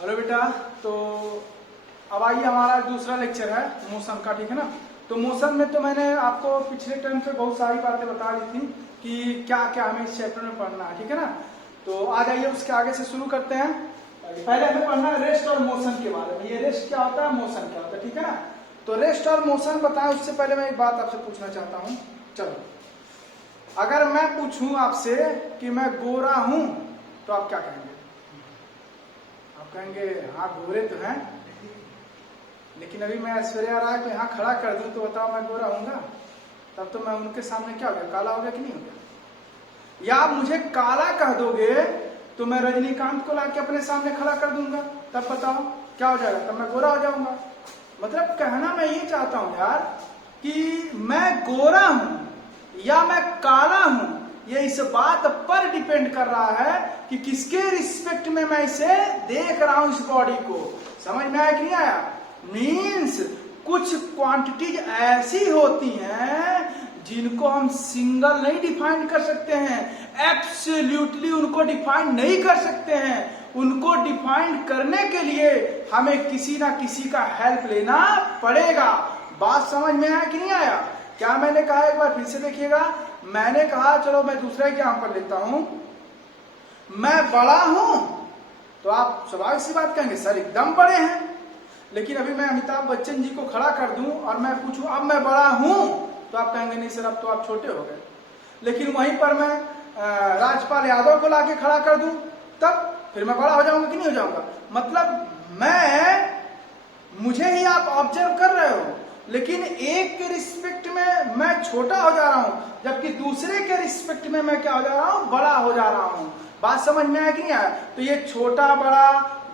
Hello बेटा, तो अब आइए हमारा दूसरा लेक्चर है मोशन का, ठीक है ना। तो मोशन में तो मैंने आपको पिछले टर्म से बहुत सारी बातें बता दी थी कि क्या क्या हमें इस चैप्टर में पढ़ना है, ठीक है ना। तो आ जाइए उसके आगे से शुरू करते हैं। पहले हमें पढ़ना है रेस्ट और मोशन के बारे में। ये रेस्ट क्या होता है, मोशन क्या होता है, ठीक है ना। तो रेस्ट और मोशन बताएं उससे पहले मैं एक बात आपसे पूछना चाहता हूँ। चलो, अगर मैं पूछूं आपसे कि मैं गोरा हूं तो आप क्या कहेंगे? आप कहेंगे हाँ गोरे तो हैं, लेकिन अभी मैं ऐश्वर्या राय को यहाँ खड़ा कर दूं तो बताओ मैं गोरा होऊंगा? तब तो मैं उनके सामने क्या हो गया, काला हो गया कि नहीं हो गया? या आप मुझे काला कह दोगे तो मैं रजनीकांत को लाके अपने सामने खड़ा कर दूंगा, तब बताओ क्या हो जाएगा? तब मैं गोरा हो जाऊंगा। मतलब कहना मैं ये चाहता हूं यार कि मैं गोरा हूं या मैं काला हूं, ये इस बात पर डिपेंड कर रहा है कि किसके रिस्पेक्ट में मैं इसे देख रहा हूं, इस बॉडी को। समझ में आया कि नहीं आया? मीन्स कुछ क्वांटिटीज ऐसी होती हैं जिनको हम सिंगल नहीं डिफाइन कर सकते हैं, एब्सोल्युटली उनको डिफाइन नहीं कर सकते हैं। उनको डिफाइन करने के लिए हमें किसी ना किसी का हेल्प लेना पड़ेगा। बात समझ में आया कि नहीं आया? क्या मैंने कहा, एक बार फिर से देखिएगा। मैंने कहा, चलो मैं दूसरा एग्जांपल लेता हूं, मैं बड़ा हूं तो आप स्वाभाविक सी बात कहेंगे सर एकदम बड़े हैं। लेकिन अभी मैं अमिताभ बच्चन जी को खड़ा कर दूं और मैं पूछूं अब मैं बड़ा हूं तो आप कहेंगे नहीं सर अब तो आप छोटे हो गए। लेकिन वहीं पर मैं राजपाल यादव को लाके खड़ा कर दूं तब फिर मैं बड़ा हो जाऊंगा कि नहीं हो जाऊंगा? मतलब मुझे ही आप ऑब्जर्व कर रहे हो, लेकिन एक के रिस्पेक्ट में मैं छोटा हो जा रहा हूं, जबकि दूसरे के रिस्पेक्ट में मैं क्या हो जा रहा हूं, बड़ा हो जा रहा हूं। बात समझ में आया कि नहीं आया? तो ये छोटा बड़ा,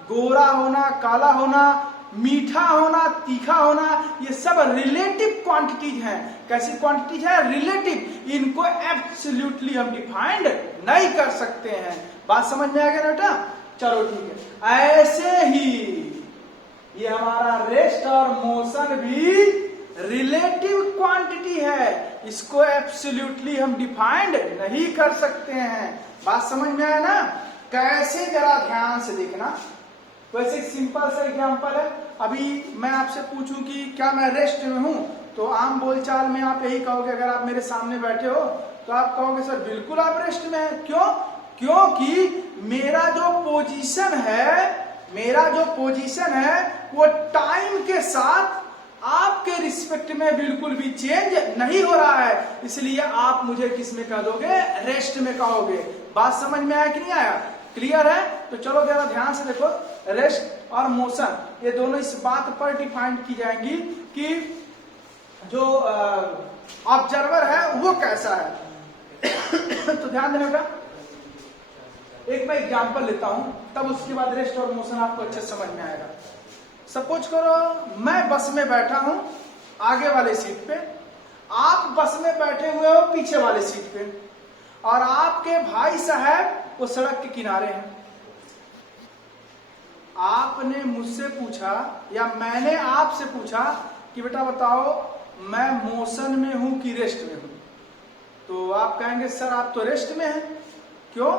गोरा होना, काला होना, मीठा होना, तीखा होना, ये सब रिलेटिव क्वांटिटीज हैं। कैसी क्वांटिटीज है? रिलेटिव। इनको एब्सोल्युटली हम डिफाइंड नहीं कर सकते हैं। बात समझ में आ गया बेटा? चलो ठीक है। ऐसे ही ये हमारा रेस्ट और मोशन भी रिलेटिव क्वांटिटी है, इसको एब्सोल्युटली हम डिफाइंड नहीं कर सकते हैं। बात समझ में आया ना? कैसे, जरा ध्यान से देखना। वैसे सिंपल सा एग्जांपल है। अभी मैं आपसे पूछूं कि क्या मैं रेस्ट में हूं, तो आम बोलचाल में आप यही कहोगे, अगर आप मेरे सामने बैठे हो तो आप कहोगे सर बिल्कुल आप रेस्ट में हैं। क्यों? क्योंकि मेरा जो पोजीशन है वो टाइम के साथ आपके रिस्पेक्ट में बिल्कुल भी चेंज नहीं हो रहा है, इसलिए आप मुझे किस में कह दोगे? रेस्ट में कहोगे। बात समझ में आया कि नहीं आया? क्लियर है? तो चलो जरा ध्यान से देखो, रेस्ट और मोशन ये दोनों इस बात पर डिफाइन की जाएंगी कि जो ऑब्जर्वर है वो कैसा है। तो ध्यान देने का एक मैं एग्जांपल लेता हूं, तब उसके बाद रेस्ट और मोशन आपको अच्छे समझ में आएगा। सपोज करो मैं बस में बैठा हूं आगे वाले सीट पे, आप बस में बैठे हुए हो पीछे वाले सीट पे, और आपके भाई साहब वो सड़क के किनारे हैं। आपने मुझसे पूछा या मैंने आपसे पूछा कि बेटा बताओ मैं मोशन में हूं कि रेस्ट में हूं, तो आप कहेंगे सर आप तो रेस्ट में हैं। क्यों?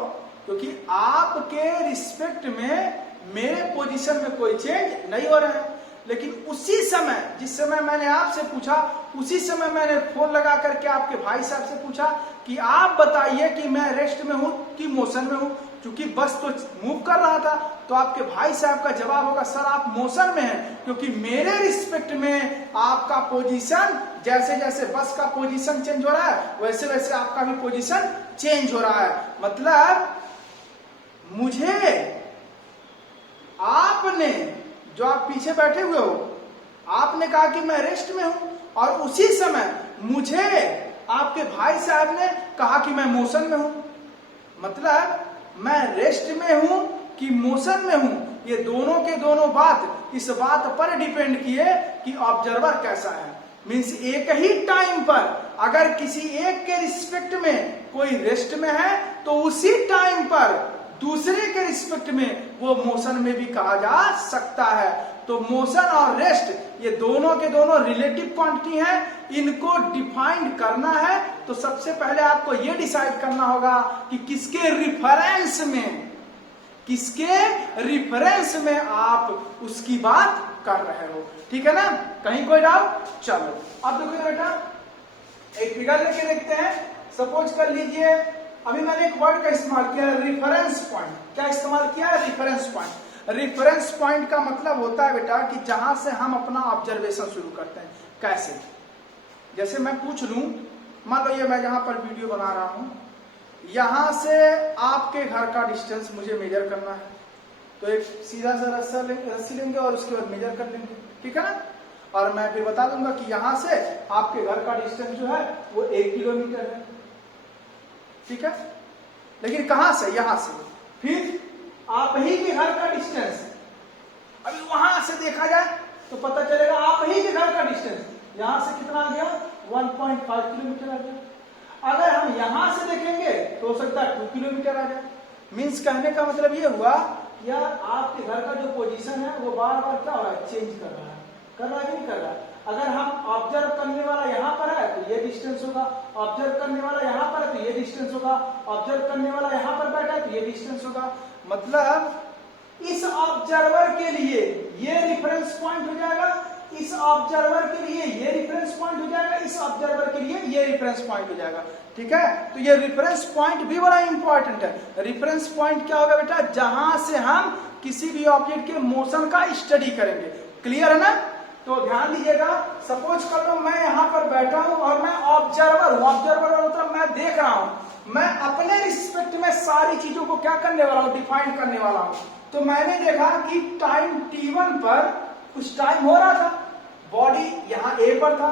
क्योंकि आपके रिस्पेक्ट में मेरे पोजीशन में कोई चेंज नहीं हो रहा है। लेकिन उसी समय, जिस समय मैंने आपसे पूछा, उसी समय मैंने फोन लगा करके आपके भाई साहब से पूछा कि आप बताइए कि मैं रेस्ट में हूं कि मोशन में हूं। क्योंकि बस तो मूव कर रहा था, तो आपके भाई साहब का जवाब होगा सर आप मोशन में हैं, क्योंकि मेरे रिस्पेक्ट में आपका पोजीशन, जैसे जैसे बस का पोजीशन चेंज हो रहा है वैसे वैसे आपका भी पोजीशन चेंज हो रहा है। मतलब मुझे आपने, जो आप पीछे बैठे हुए हो, आपने कहा कि मैं रेस्ट में हूं, और उसी समय मुझे आपके भाई साहब ने कहा कि मैं मोशन में हूं। मतलब मैं रेस्ट में हूं कि मोशन में हूं, ये दोनों के दोनों बात इस बात पर डिपेंड किए कि ऑब्जर्वर कैसा है। मीन्स एक ही टाइम पर अगर किसी एक के रिस्पेक्ट में कोई रेस्ट में है तो उसी टाइम पर दूसरे के रिस्पेक्ट में वो मोशन में भी कहा जा सकता है। तो मोशन और रेस्ट ये दोनों के दोनों रिलेटिव क्वांटिटी हैं, इनको डिफाइन करना है तो सबसे पहले आपको ये डिसाइड करना होगा कि किसके रिफरेंस में किसके रिफरेंस में आप उसकी बात कर रहे हो। ठीक है ना, कहीं कोई डाउट? चलो अब देखो बेटा, एक फिगर लेके देखते हैं। सपोज कर लीजिए अभी मैंने एक वर्ड का इस्तेमाल किया, रेफरेंस पॉइंट। क्या इस्तेमाल किया है? Reference point. रेफरेंस पॉइंट का मतलब होता है बेटा कि जहां से हम अपना ऑब्जर्वेशन शुरू करते हैं। कैसे? जैसे मैं पूछ लूं, मान लो ये मैं यहां पर वीडियो बना रहा हूं, यहां से आपके घर का डिस्टेंस मुझे मेजर करना है, तो एक सीधा सा रस्सी लेंगे और उसके बाद मेजर कर लेंगे। ठीक है ना, और मैं फिर बता दूंगा कि यहां से आपके घर का डिस्टेंस जो है वो 1 किलोमीटर है। ठीक है, लेकिन कहां से? यहां से। फिर आप ही के घर का डिस्टेंस, अभी वहां से देखा जाए तो पता चलेगा आप ही के घर का डिस्टेंस यहां से कितना आ गया? 1.5 किलोमीटर आ गया। अगर हम यहां से देखेंगे तो हो सकता है 2 किलोमीटर आ जाए। मीन्स कहने का मतलब ये हुआ, या आपके घर का जो पोजीशन है वो बार बार क्या हो रहा है? चेंज कर रहा है। कर रहा है कि नहीं कर रहा है? अगर हम ऑब्जर्व करने वाला यहाँ पर है तो ये डिस्टेंस होगा, ऑब्जर्व करने वाला यहाँ पर है तो ये डिस्टेंस होगा, ऑब्जर्व करने वाला यहाँ पर बैठा है तो ये डिस्टेंस होगा। मतलब इस ऑब्जर्वर के लिए ये रिफरेंस पॉइंट हो जाएगा, इस ऑब्जर्वर के लिए ये रिफरेंस पॉइंट हो जाएगा, इस ऑब्जर्वर के लिए ये रिफरेंस पॉइंट हो जाएगा। ठीक है, तो ये रिफरेंस पॉइंट भी बड़ा इंपॉर्टेंट है। रिफरेंस पॉइंट क्या होगा बेटा? जहां से हम किसी भी ऑब्जेक्ट के मोशन का स्टडी करेंगे। क्लियर है ना? तो ध्यान दीजिएगा, सपोज कर लो मैं यहां पर बैठा हूं और मैं ऑब्जर्वर हूं। ऑब्जर्वर मतलब मैं देख रहा हूं, मैं अपने रिस्पेक्ट में सारी चीजों को क्या करने वाला हूं? डिफाइन करने वाला हूं। तो मैंने देखा कि टाइम t1 पर कुछ टाइम हो रहा था, बॉडी यहां A पर था।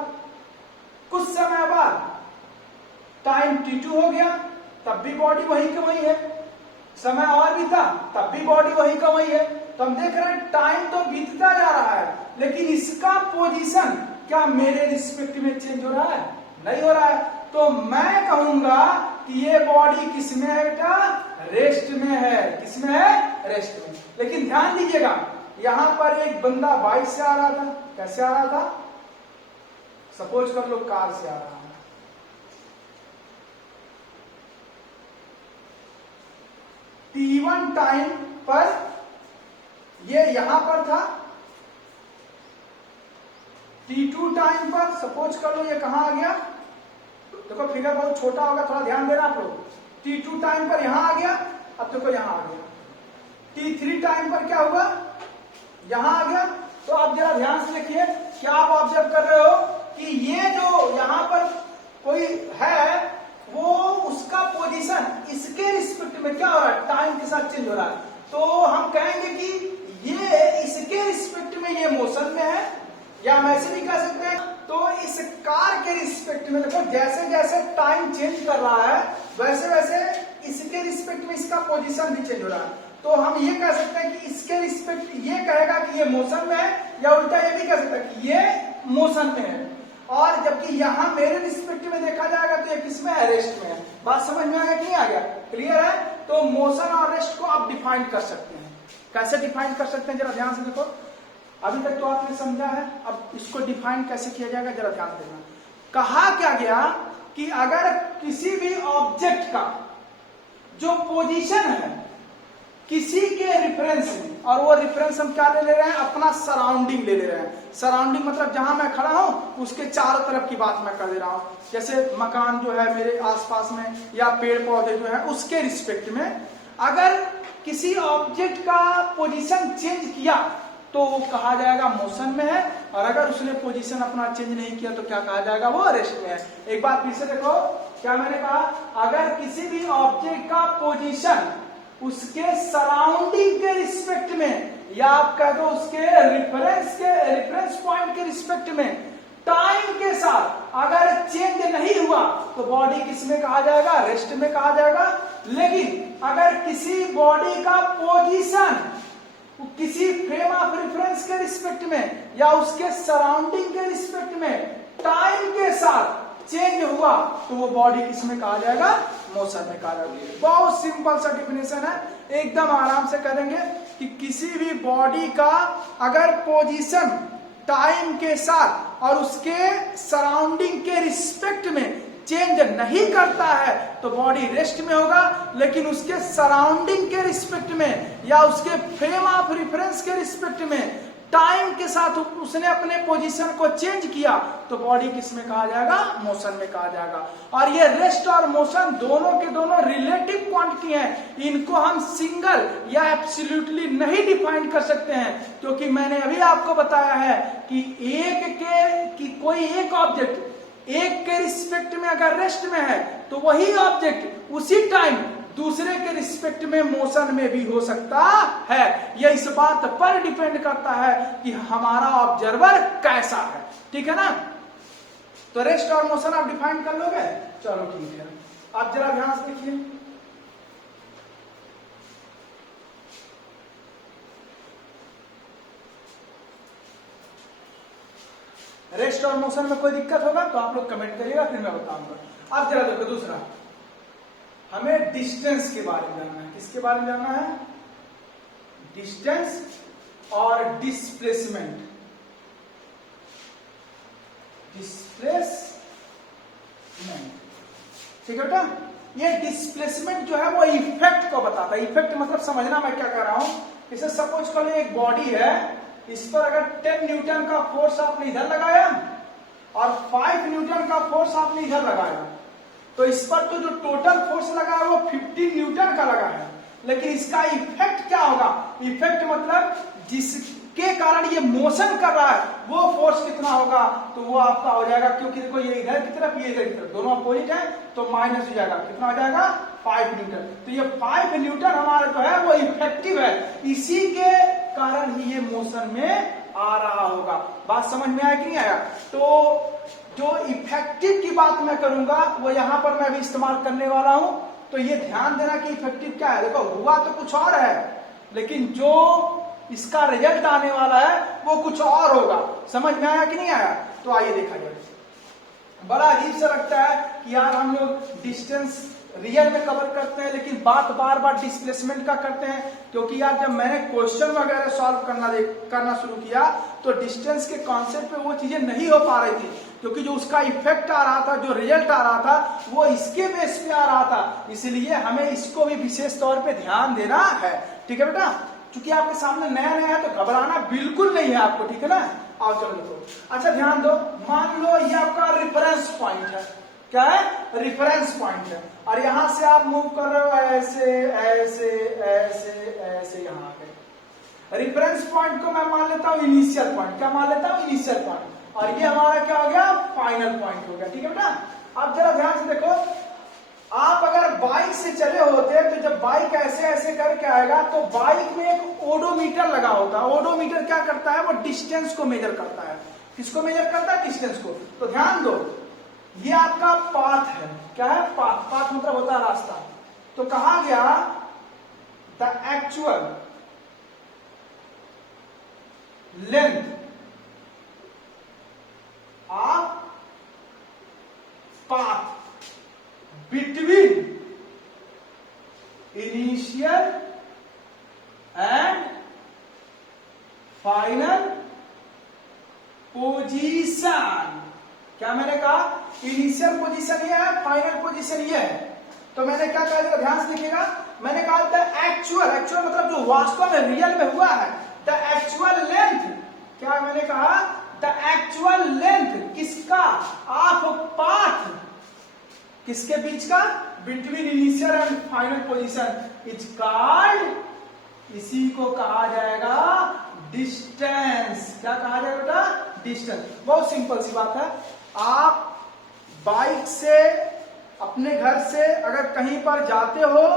कुछ समय बाद टाइम t2 हो गया, तब भी बॉडी वही का वही है। समय और भी था, तब भी बॉडी वही का वही है। तो हम देख रहे हैं टाइम तो बीतता जा रहा है, लेकिन इसका पोजीशन क्या मेरे रिस्पेक्ट में चेंज हो रहा है? नहीं हो रहा है। तो मैं कहूंगा कि ये बॉडी किसमें है बेटा? रेस्ट में है। किसमें है? रेस्ट में। लेकिन ध्यान दीजिएगा, यहां पर एक बंदा बाइक से आ रहा था। कैसे आ रहा था? सपोज कर लो कार से आ रहा है। t1 टाइम पर ये यहां पर था, t2 टाइम पर सपोज कर लो ये कहां आ गया? देखो फिगर बहुत छोटा होगा, थोड़ा ध्यान देना आप लोग। t2 टाइम पर यहां आ गया, अब देखो यहां आ गया। t3 टाइम पर क्या हुआ? यहां आ गया। तो अब जरा ध्यान से देखिए, क्या आप ऑब्जर्व कर रहे हो कि ये जो यहां पर कोई है वो उसका पोजीशन इसके रिस्पेक्ट में क्या हो रहा है? टाइम के साथ चेंज हो रहा है। तो हम कहेंगे कि ये इसके रिस्पेक्ट में ये मोशन में है, या हम ऐसे भी कह सकते हैं। तो इस कार के रिस्पेक्ट में देखो, जैसे जैसे टाइम चेंज कर रहा है वैसे वैसे इसके रिस्पेक्ट में इसका पोजीशन भी चेंज हो रहा है। तो हम ये कह सकते हैं कि इसके रिस्पेक्ट ये कहेगा कि ये मोशन में है, या उल्टा ये भी कह सकता है कि ये मोशन में है। और जबकि यहां मेरे रिस्पेक्ट में देखा जाएगा तो ये किसमें है? रेस्ट में है। बात समझ में आ गया कि नहीं आ गया? क्लियर है? तो मोशन और रेस्ट को आप डिफाइन कर सकते हैं। कैसे डिफाइन कर सकते हैं जरा ध्यान से देखो। अभी तक तो आपने समझा है, अब इसको डिफाइन कैसे किया जाएगा जरा ध्यान देना। कहा क्या गया कि अगर किसी भी ऑब्जेक्ट का जो पोजीशन है किसी के रेफरेंस में, और वो रेफरेंस हम क्या ले रहे हैं? अपना सराउंडिंग ले रहे हैं। सराउंडिंग मतलब जहां मैं खड़ा हूं उसके चारों तरफ की बात मैं कर दे रहा हूं। जैसे मकान जो है मेरे आसपास में, या पेड़ पौधे जो है उसके रिस्पेक्ट में अगर किसी ऑब्जेक्ट का पोजीशन चेंज किया तो वो कहा जाएगा मोशन में है, और अगर उसने पोजीशन अपना चेंज नहीं किया तो क्या कहा जाएगा? वो रेस्ट में है। एक बार फिर से देखो, क्या मैंने कहा? अगर किसी भी ऑब्जेक्ट का पोजीशन उसके सराउंडिंग के रिस्पेक्ट में, या आप कह दो उसके रेफरेंस पॉइंट के रिस्पेक्ट में टाइम के साथ अगर चेंज नहीं हुआ तो बॉडी किस में कहा जाएगा? रेस्ट में कहा जाएगा। लेकिन अगर किसी बॉडी का पोजीशन किसी फ्रेम ऑफ रेफरेंस के रिस्पेक्ट में या उसके सराउंडिंग के रिस्पेक्ट में टाइम के साथ चेंज हुआ तो वो बॉडी किस में कहा जाएगा? मोशन में कहा जाएगा। बहुत सिंपल सा डिफिनेशन है, एकदम आराम से करेंगे कि किसी भी बॉडी का अगर पोजीशन टाइम के साथ और उसके सराउंडिंग के रिस्पेक्ट में चेंज नहीं करता है तो बॉडी रेस्ट में होगा, लेकिन उसके सराउंडिंग के रिस्पेक्ट में या उसके फ्रेम ऑफ रेफरेंस के रिस्पेक्ट में टाइम के साथ उसने अपने पोजीशन को चेंज किया तो बॉडी किस में कहा जाएगा, मोशन में कहा जाएगा। और ये रेस्ट और मोशन दोनों के दोनों रिलेटिव क्वांटिटी हैं, इनको हम सिंगल या एब्सोल्युटली नहीं डिफाइन कर सकते हैं, क्योंकि मैंने अभी आपको बताया है कि कोई एक ऑब्जेक्ट एक के रिस्पेक्ट में अगर रेस्ट में है तो वही ऑब्जेक्ट उसी टाइम दूसरे के रिस्पेक्ट में मोशन में भी हो सकता है। यह इस बात पर डिपेंड करता है कि हमारा ऑब्जर्वर कैसा है, ठीक है ना। तो रेस्ट और मोशन आप डिफाइन कर लोगे, चलो ठीक है। आप जरा ध्यान से देखिए, रेस्ट और मोशन में कोई दिक्कत होगा तो आप लोग कमेंट करिएगा, फिर मैं बताऊंगा। अब जरा देखो दूसरा, हमें डिस्टेंस के बारे में जानना है। किसके बारे में जानना है, डिस्टेंस और डिस्प्लेसमेंट। ठीक है बेटा, ये डिस्प्लेसमेंट जो है वो इफेक्ट को बताता है। इफेक्ट मतलब समझना मैं क्या कह रहा हूं, इसे सपोज कर लो एक बॉडी है, इस पर अगर 10 न्यूटन का फोर्स आपने इधर लगाया और 5 न्यूटन का फोर्स आपने इधर लगाया, तो इस पर तो जो टोटल फोर्स लगा है वो 15 न्यूटन का लगा है, लेकिन इसका इफेक्ट क्या होगा, इफेक्ट मतलब जिसके कारण ये मोशन कर रहा है वो फोर्स कितना होगा, तो वो आपका हो जाएगा, क्योंकि देखो ये इधर की तरफ ये इधर की तरफ दोनों अपोजिट है तो माइनस हो जाएगा, कितना हो जाएगा 5 न्यूटन। तो ये 5 न्यूटन हमारा जो है वो इफेक्टिव है, इसी के कारण ही ये मोशन में आ रहा होगा। बात समझ में आया कि नहीं आया। तो जो इफेक्टिव की बात मैं करूंगा वो यहां पर मैं भी इस्तेमाल करने वाला हूं, तो ये ध्यान देना कि इफेक्टिव क्या है। देखो हुआ तो कुछ और है, लेकिन जो इसका रिजल्ट आने वाला है वो कुछ और होगा। समझ में आया कि नहीं आया। तो आइए देखा जाए। बड़ा अजीब सा लगता है कि यार हम लोग डिस्टेंस रियल में कवर करते हैं लेकिन बात बार बार डिस्प्लेसमेंट का करते हैं, क्योंकि यार जब मैंने क्वेश्चन वगैरह सॉल्व करना शुरू किया तो डिस्टेंस के कॉन्सेप्ट पे वो चीजें नहीं हो पा रही थी, क्योंकि जो उसका इफेक्ट आ रहा था, जो रिजल्ट आ रहा था वो इसके बेस पे आ रहा था, इसलिए हमें इसको भी विशेष तौर पे ध्यान देना है। ठीक है बेटा, क्योंकि आपके सामने नया नया है तो घबराना बिल्कुल नहीं है आपको, ठीक है ना। आओ चलो देखो, अच्छा ध्यान दो, मान लो ये आपका रेफरेंस पॉइंट है, क्या है, रेफरेंस पॉइंट है, और यहां से आप मूव कर रहे हो ऐसे ऐसे ऐसे ऐसे यहां आ गए। रेफरेंस पॉइंट को मैं मान लेता हूं इनिशियल पॉइंट, क्या मान लेता हूं, इनिशियल पॉइंट, और ये हमारा क्या हो गया, फाइनल पॉइंट हो गया। ठीक है बेटा, अब जरा ध्यान से देखो, आप अगर बाइक से चले होते तो जब बाइक ऐसे ऐसे करके आएगा तो बाइक में एक ओडोमीटर लगा होता है। ओडोमीटर क्या करता है, वो डिस्टेंस को मेजर करता है। किसको मेजर करता है, डिस्टेंस को। तो ध्यान दो, ये आपका पाथ है, क्या है, पाथ। पाथ मतलब होता है रास्ता। तो कहा गया the actual length of path between initial and final position। क्या मैंने कहा, इनिशियल पोजीशन ये है, फाइनल पोजीशन ये है। तो मैंने क्या कहा, जरा ध्यान से देखिएगा, मैंने कहा द एक्चुअल, एक्चुअल मतलब जो वास्तव में रियल में हुआ है, द एक्चुअल लेंथ, क्या मैंने कहा, द एक्चुअल लेंथ किसका, ऑफ पाथ, किसके बीच का, between initial and final position is called, इसी को कहा जाएगा डिस्टेंस। क्या कहा जाएगा बेटा, डिस्टेंस। बहुत सिंपल सी बात है, आप बाइक से अपने घर से अगर कहीं पर जाते हो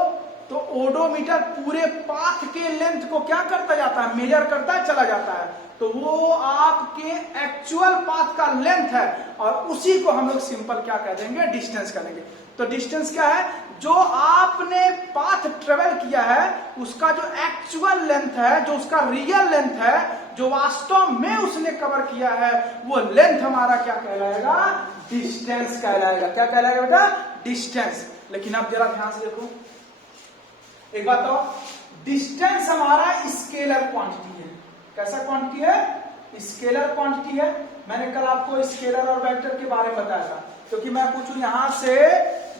तो ओडोमीटर पूरे पाथ के लेंथ को क्या करता जाता है, मेजर करता चला जाता है। तो वो आपके एक्चुअल पाथ का लेंथ है, और उसी को हम लोग सिंपल क्या कह देंगे, डिस्टेंस करेंगे। तो डिस्टेंस क्या है, जो आपने पाथ ट्रेवल किया है उसका जो एक्चुअल लेंथ है, जो उसका रियल लेंथ है, जो वास्तव में उसने कवर किया है, वो लेंथ हमारा क्या कहलाएगा, डिस्टेंस कहलाएगा। क्या कहलाएगा बेटा, डिस्टेंस। लेकिन अब जरा ध्यान से देखो, एक बात तो, डिस्टेंस हमारा स्केलर क्वांटिटी है। कैसा क्वांटिटी है, स्केलर क्वांटिटी है। मैंने कल आपको स्केलर और वेक्टर के बारे में बताया था, क्योंकि मैं पूछूं यहां से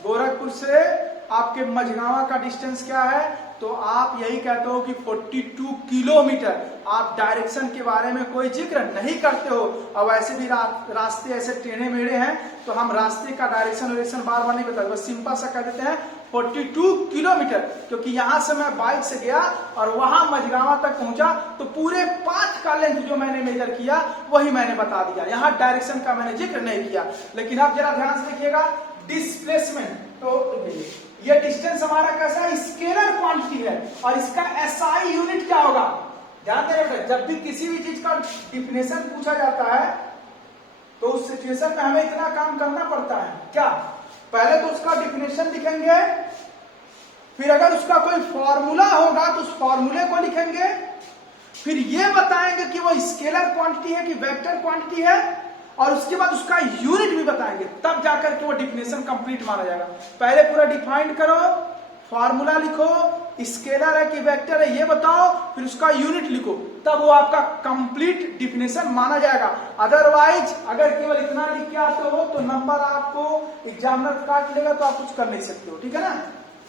गोरखपुर से आपके मझगांवा का डिस्टेंस क्या है, तो आप यही कहते हो कि 42 किलोमीटर। आप डायरेक्शन के बारे में कोई जिक्र नहीं करते हो, और वैसे भी रास्ते ऐसे टेढ़े मेढ़े हैं, तो हम रास्ते का डायरेक्शन बार बार नहीं बताते, बस सिंपल सा कह देते हैं 42 किलोमीटर। क्योंकि यहां से मैं बाइक से गया और वहां मझगांवा तक पहुंचा, तो पूरे पाथ का लेंथ जो मैंने मेजर किया वही मैंने बता दिया, यहाँ डायरेक्शन का मैंने जिक्र नहीं किया। लेकिन आप जरा ध्यान से देखिएगा डिस्प्लेसमेंट, तो ये डिस्टेंस हमारा कैसा है, स्केलर क्वांटिटी है, और इसका एसआई यूनिट क्या होगा। ध्यान दें, जब भी किसी भी चीज का डिफिनेशन पूछा जाता है तो उस सिचुएशन में हमें इतना काम करना पड़ता है क्या, पहले तो उसका डिफिनेशन लिखेंगे, फिर अगर उसका कोई फॉर्मूला होगा तो उस फॉर्मूले को लिखेंगे, फिर ये बताएंगे कि वो स्केलर क्वांटिटी है कि वेक्टर क्वांटिटी है, और उसके बाद उसका यूनिट भी बताएंगे, तब जाकर के वो डिफिनेशन कंप्लीट माना जाएगा। पहले पूरा डिफाइन करो, फॉर्मूला लिखो, स्केलर है कि वेक्टर है ये बताओ, फिर उसका यूनिट लिखो, तब वो आपका कंप्लीट डिफिनेशन माना जाएगा। अदरवाइज अगर केवल इतना लिख के आते हो तो नंबर आपको एग्जामिनर काट लेगा, तो आप कुछ कर नहीं सकते हो, ठीक है ना।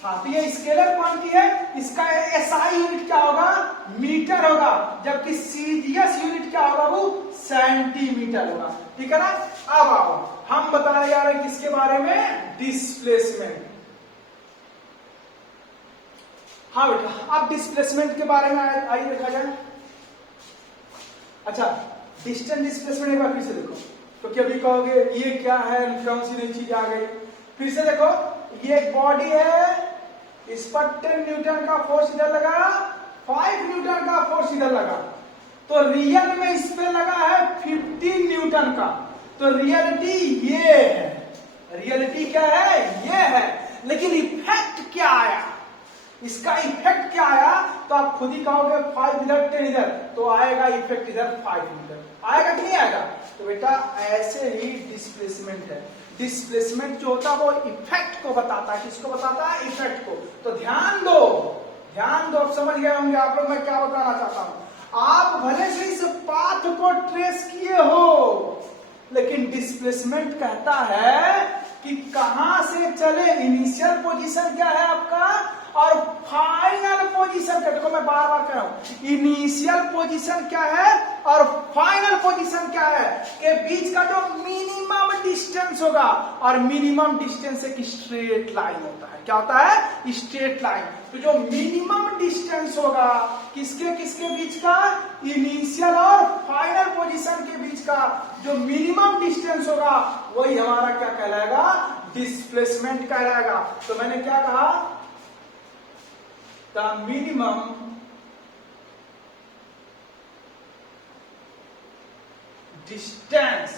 हाँ, तो ये स्केलर क्वांटिटी है, इसका एसआई यूनिट क्या होगा, मीटर होगा, जबकि सीजीएस यूनिट क्या होगा, वो सेंटीमीटर होगा, ठीक है ना। अब आओ हम बताने जा रहे हैं किसके बारे में, डिस्प्लेसमेंट। हाँ बेटा, अब डिस्प्लेसमेंट के बारे में आइए देखा जाए। अच्छा, डिस्टेंस डिस्प्लेसमेंट एक बार फिर से देखो, क्योंकि अभी कहोगे ये क्या है, कौन सी नई चीज आ गई। फिर से देखो, ये एक बॉडी है, इस पर 10 न्यूटन का फोर्स इधर लगा, 5 न्यूटन का फोर्स इधर लगा, तो रियल में इस पे लगा है 15 न्यूटन का, तो रियलिटी ये है, रियलिटी क्या है, ये है। लेकिन इफेक्ट क्या आया, इसका इफेक्ट क्या आया, तो आप खुद ही कहोगे 5 इधर 10 इधर, तो आएगा इफेक्ट इधर 5 मीटर, आएगा कि नहीं आएगा। तो बेटा ऐसे ही डिस्प्लेसमेंट है, डिस्प्लेसमेंट जो होता है वो इफेक्ट को बताता है, किसको बताता है, इफेक्ट को। तो ध्यान दो, ध्यान दो, समझ गए होंगे आप लोग मैं क्या बताना चाहता हूं। आप भले से इस पाथ को ट्रेस किए हो, लेकिन डिस्प्लेसमेंट कहता है कि कहां से चले, इनिशियल पोजीशन क्या है आपका और फाइनल पोजीशन क्या। देखो मैं बार बार कह रहा हूं, इनिशियल पोजीशन क्या है और फाइनल पोजीशन क्या है, के बीच का जो मिनिमम डिस्टेंस होगा, और मिनिमम डिस्टेंस एक स्ट्रेट लाइन होता है, क्या होता है, स्ट्रेट लाइन। तो जो मिनिमम डिस्टेंस होगा किसके किसके बीच का, इनिशियल और फाइनल पोजीशन के बीच का जो मिनिमम डिस्टेंस होगा, वही हमारा क्या कहलाएगा, डिस्प्लेसमेंट कहलाएगा। तो मैंने क्या कहा, the minimum distance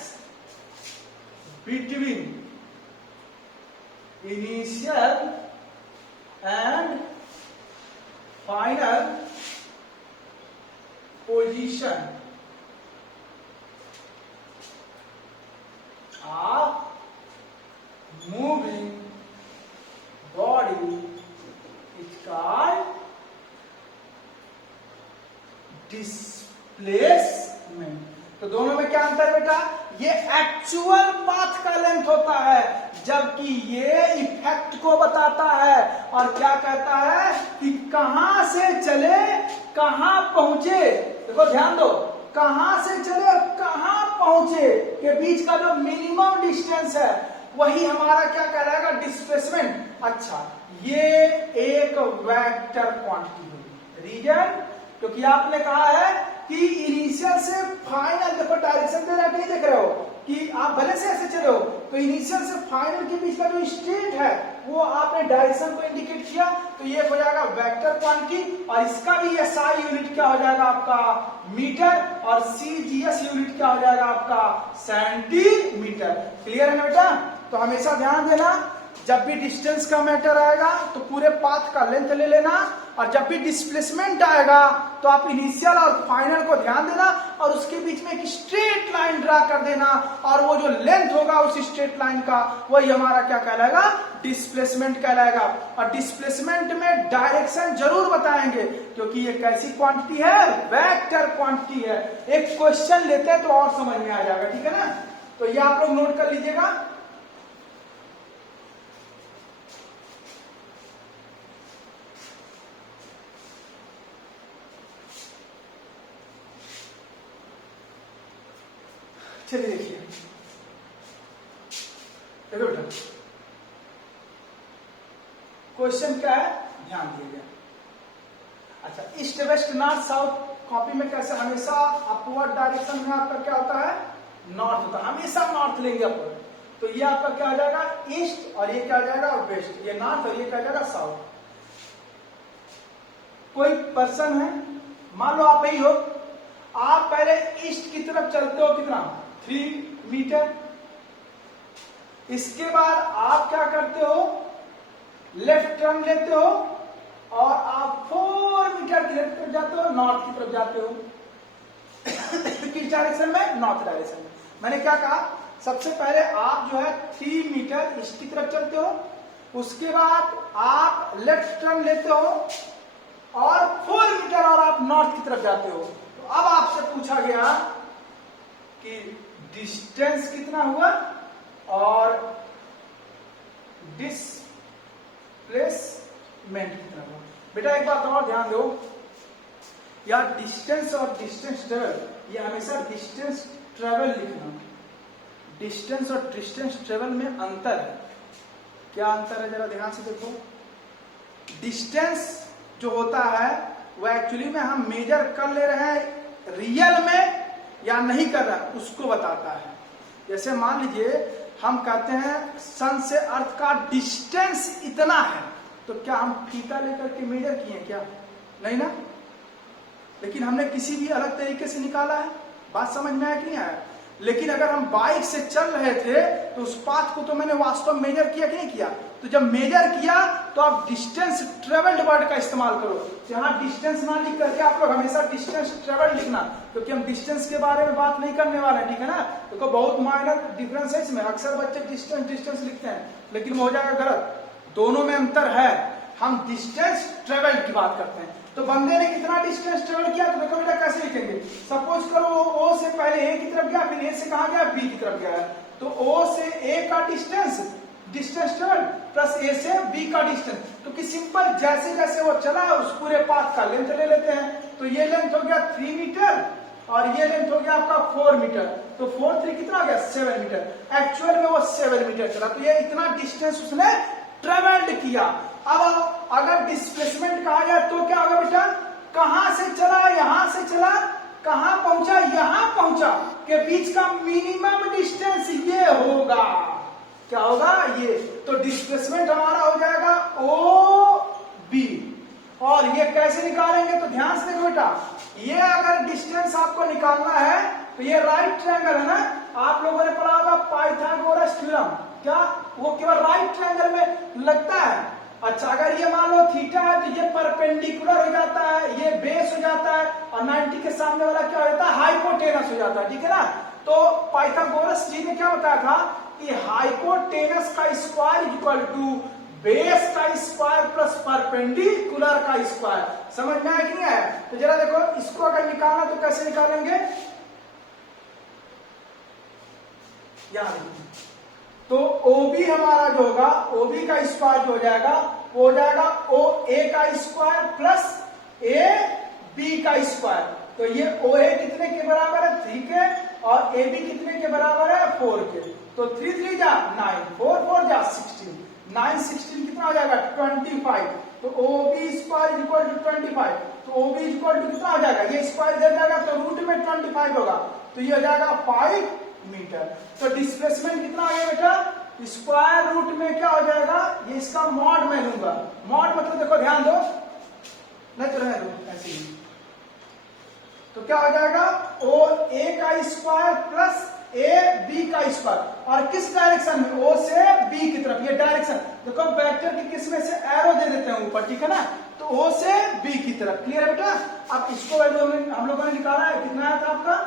between initial and final position of moving body is called displacement. तो दोनों में क्या अंतर बेटा, ये एक्चुअल पाथ का लेंथ होता है, जबकि ये इफेक्ट को बताता है, और क्या कहता है कि कहां से चले कहां पहुंचे। देखो ध्यान दो, कहां से चले और कहां पहुंचे के बीच का जो मिनिमम डिस्टेंस है, वही हमारा क्या कहलाएगा, डिस्प्लेसमेंट। अच्छा, ये एक वेक्टर क्वांटिटी है, रीजन क्योंकि आपने कहा है कि इनिशियल से फाइनल, देखो डायरेक्शन दे रहा है, नहीं देख रहे हो कि आप भले से ऐसे चले हो, तो इनिशियल से फाइनल के बीच का जो स्टेट है वो आपने डायरेक्शन को इंडिकेट किया, तो ये हो जाएगा वेक्टर क्वांटिटी, और इसका भी एसआई यूनिट क्या हो जाएगा आपका, मीटर, और सीजीएस यूनिट क्या हो जाएगा आपका, सेंटीमीटर। क्लियर है ना बेटा। तो हमेशा ध्यान देना, जब भी डिस्टेंस का मैटर आएगा तो पूरे पाथ का लेंथ ले लेना, और जब भी डिस्प्लेसमेंट आएगा तो आप इनिशियल और फाइनल को ध्यान देना, और उसके बीच में एक स्ट्रेट लाइन ड्रा कर देना, और वो जो लेंथ होगा उस स्ट्रेट लाइन का, वही हमारा क्या कहलाएगा, डिस्प्लेसमेंट कहलाएगा। और डिस्प्लेसमेंट में डायरेक्शन जरूर बताएंगे, क्योंकि ये कैसी क्वांटिटी है, वेक्टर क्वांटिटी है। एक क्वेश्चन लेते हैं तो और समझ में आ जाएगा, ठीक है ना। तो ये आप लोग नोट कर लीजिएगा। चलिए देखिए, देखो बेटा क्वेश्चन क्या है, ध्यान दीजिए। अच्छा, east west north south copy में कैसे, हमेशा अपवर्ड डायरेक्शन में आपका क्या होता है, नॉर्थ होता है, हमेशा नॉर्थ लेंगे अपन। तो ये आपका क्या आ जाएगा, ईस्ट, और ये क्या आ जाएगा, वेस्ट। ये नॉर्थ और ये क्या आ जाएगा, साउथ। कोई पर्सन है, मान लो आप ही हो, आप पहले ईस्ट की तरफ चलते हो, कितना, 3 मीटर। इसके बाद आप क्या करते हो, लेफ्ट टर्न लेते हो और आप 4 मीटर की लेफ्ट तरफ जाते हो, नॉर्थ की तरफ जाते हो। किस डायरेक्शन में, नॉर्थ डायरेक्शन में। मैंने क्या कहा, सबसे पहले आप जो है 3 मीटर ईस्ट की तरफ चलते हो, उसके बाद आप लेफ्ट टर्न लेते हो और 4 मीटर और आप नॉर्थ की तरफ जाते हो। तो अब आपसे पूछा गया कि डिस्टेंस कितना हुआ और डिस्प्लेसमेंट कितना हुआ। बेटा एक बात और ध्यान दो, या डिस्टेंस और डिस्टेंस ट्रेवल, ये हमेशा डिस्टेंस ट्रेवल लिखना। डिस्टेंस और डिस्टेंस ट्रेवल में अंतर है। क्या अंतर है, जरा ध्यान से देखो। डिस्टेंस जो होता है वो एक्चुअली में हम मेजर कर ले रहे हैं रियल में या नहीं कर रहा है, उसको बताता है। जैसे मान लीजिए हम कहते हैं सन से अर्थ का डिस्टेंस इतना है, तो क्या हम फीता लेकर के मेजर किए क्या, नहीं ना। लेकिन हमने किसी भी अलग तरीके से निकाला है। बात समझ में आया कि नहीं आया। लेकिन अगर हम बाइक से चल रहे थे तो उस पाथ को तो मैंने वास्तव में मेजर किया कि नहीं किया। तो जब मेजर किया तो आप डिस्टेंस ट्रेवल्ड वर्ड का इस्तेमाल करो। यहाँ डिस्टेंस ना लिख करके आप लोग हमेशा डिस्टेंस ट्रेवल्ड लिखना, क्योंकि हम डिस्टेंस के बारे में बात नहीं करने वाले, ठीक है ना। देखो बहुत माइनर डिफरेंस है इसमें। अक्सर बच्चे डिस्टेंस डिस्टेंस लिखते हैं, लेकिन वो हो जाएगा गलत। दोनों में अंतर है। हम डिस्टेंस ट्रेवल्ड की बात करते हैं। तो बंदे ने कितना डिस्टेंस ट्रेवल किया, तो देखो बेटा कैसे लिखेंगे। सपोज करो ओ से पहले ए की तरफ गया, फिर ए से कहा गया, बी की तरफ गया। तो ओ से ए का डिस्टेंस ट्रेवल प्लस ए से बी का डिस्टेंस। तो कि सिंपल जैसे जैसे वो चला है उस पूरे पाथ का लेंथ ले लेते हैं। तो ये लेंथ हो गया 3 मीटर और ये लेंथ हो गया आपका 4 मीटर। तो 4 3 कितना हो गया, 7 मीटर। एक्चुअल में वो 7 मीटर चला। तो ये इतना डिस्टेंस उसने ट्रेवल्ड किया। अब अगर डिस्प्लेसमेंट कहा जाए तो क्या होगा बेटा, कहां से चला, यहां से चला, कहां पहुंचा, यहां पहुंचा, के बीच का मिनिमम डिस्टेंस ये होगा। क्या होगा, ये। तो डिस्प्लेसमेंट हमारा हो जाएगा ओ बी। और ये कैसे निकालेंगे, तो ध्यान से देखो बेटा। ये अगर डिस्टेंस आपको निकालना है तो ये राइट ट्रायंगल है ना, आप लोगों ने पढ़ा होगा पाइथागोरस थ्योरम। क्या वो केवल राइट ट्रायंगल में लगता है। अच्छा, अगर ये मान लो थीटा है तो ये परपेंडिकुलर हो जाता है, ये बेस हो जाता है, और 90 के सामने वाला क्या हो जाता है, हाइपोटेनस हो जाता है, ठीक है ना। तो पाइथागोरस जी ने क्या बताया था कि हाइपोटेनस का स्क्वायर इक्वल टू बेस का स्क्वायर प्लस परपेंडिकुलर का स्क्वायर। समझ में आया कि नहीं आया। तो जरा देखो, इसको अगर निकालना तो कैसे निकालेंगे, यहां देखिए। तो OB हमारा जो होगा, OB का स्क्वायर जो हो जाएगा वो हो जाएगा OA का स्क्वायर प्लस AB का स्क्वायर। तो ये OA कितने के बराबर है, 3 के, और AB कितने के बराबर है, 4 के। तो 3 3 जा 9, 4 4 जा 16, 9 16 कितना हो जाएगा, 25। तो OB स्क्वायर इक्वल टू 25। तो OB इक्वल टू कितना हो जाएगा, ये स्क्वायर इधर जाएगा तो रूट में 25 होगा, तो ये हो जाएगा 5 मीटर। तो डिस्प्लेसमेंट कितना आ गया बेटा, स्क्वायर रूट में क्या हो जाएगा, ये इसका मॉड में लूंगा। मॉड मतलब देखो ध्यान दो, नहीं तो रहने दो ऐसे ही। तो क्या हो जाएगा, ओ ए का स्क्वायर प्लस ए बी का स्क्वायर। और किस डायरेक्शन में, ओ से बी की तरफ, ये डायरेक्शन देखो वेक्टर की किस में से एरो दे देते हैं ऊपर, ठीक है ना। तो ओ से बी की तरफ, क्लियर है बेटा। अब इसको वैल्यू हम लोगों ने निकाला है, कितना आया था आपका,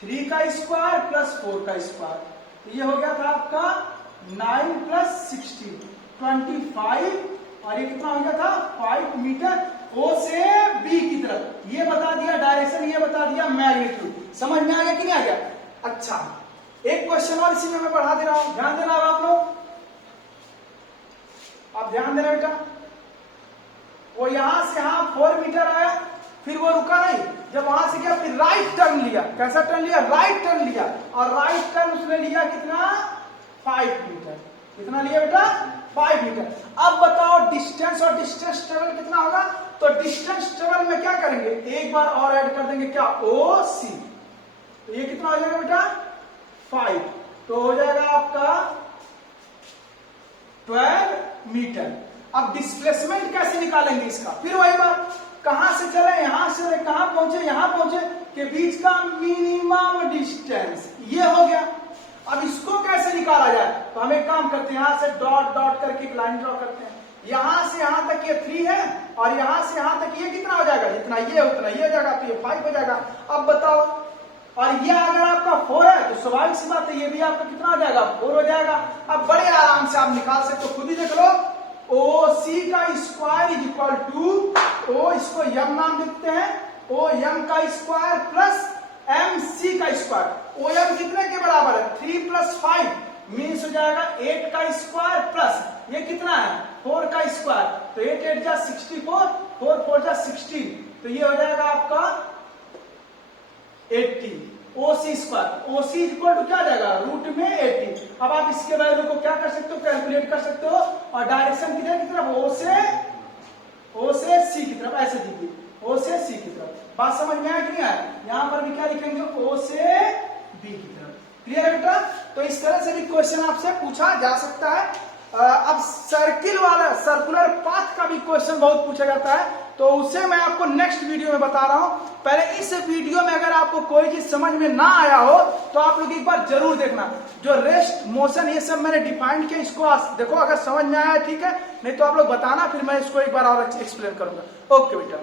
3 का स्क्वायर प्लस 4 का स्क्वायर। तो ये हो गया था आपका 9 प्लस 16, 25 और ये कितना हो गया था 5 मीटर ओ से बी की तरफ। ये बता दिया डायरेक्शन, ये बता दिया मैग्नीट्यूड। समझ में आ गया कि नहीं आ गया? अच्छा, एक क्वेश्चन और इसी में मैं बढ़ा दे रहा हूं, ध्यान देना आप लोग, आप ध्यान देना बेटा। वो यहां से यहां 4 मीटर आया, फिर वो रुका नहीं, जब वहां से गया फिर राइट टर्न लिया। कैसा टर्न लिया? राइट टर्न लिया, और राइट टर्न उसने लिया कितना? 5 मीटर। कितना लिया बेटा? 5 मीटर। अब बताओ डिस्टेंस और डिस्टेंस ट्रेवल कितना होगा? तो डिस्टेंस ट्रेवल में क्या करेंगे, एक बार और ऐड कर देंगे, क्या? ओ सी। तो ये कितना हो जाएगा बेटा? 5। तो हो जाएगा आपका 12 मीटर। अब डिस्प्लेसमेंट कैसे निकालेंगे इसका? फिर वही बात, कहां से चले, यहां से कहां पहुंचे, यहां पहुंचे के बीच का मिनिमम डिस्टेंस, ये हो गया। अब इसको कैसे निकाला जाए? तो हम एक काम करते हैं, यहां से डॉट डॉट करके एक लाइन ड्रॉ करते हैं। यहां से यहां तक ये 3 है, और यहां से यहां तक ये कितना हो जाएगा? जितना ये उतना ये हो जाएगा, तो ये 5 हो जाएगा। अब बताओ, और ये अगर आपका 4 है तो स्वाभाविक सी बात है ये भी आपका कितना हो जाएगा? 4 हो जाएगा। अब बड़े आराम से आप निकाल सकते हो, खुद ही देख लो। ओ सी का square is equal to O, इसको यम नाम देते हैं, ओ यम का स्क्वायर प्लस एम सी का स्क्वायर। ओ एम कितने के बराबर है? 3 + 5 मीन्स हो जाएगा 8 का स्क्वायर प्लस ये कितना है? 4 का स्क्वायर। तो 8 8 जा 64, 4 4 जा 16, तो ये हो जाएगा आपका 80। ओसी स्क्वायर, ओसी इक्वल टू क्या आ जाएगा? रूट में 80। अब आप इसके वैल्यू को क्या कर सकते हो? कैलकुलेट कर सकते हो, और डायरेक्शन किधर की तरफ? ओ से सी की तरफ, ऐसे दीजिए, ओ से सी की तरफ। बात समझ में आया कि नहीं आया? यहां पर भी क्या लिखेंगे? ओ से बी की तरफ। क्लियर है बेटा? तो इस तरह से भी क्वेश्चन आपसे पूछा जा सकता है। अब सर्किल वाला, सर्कुलर पाथ का भी क्वेश्चन बहुत पूछा जाता है, तो उसे मैं आपको नेक्स्ट वीडियो में बता रहा हूं। पहले इस वीडियो में अगर आपको कोई चीज समझ में ना आया हो तो आप लोग एक बार जरूर देखना। जो रेस्ट, मोशन, ये सब मैंने डिफाइन किया, इसको देखो, अगर समझ में आया ठीक है, नहीं तो आप लोग बताना, फिर मैं इसको एक बार और एक्सप्लेन करूंगा। ओके बेटा।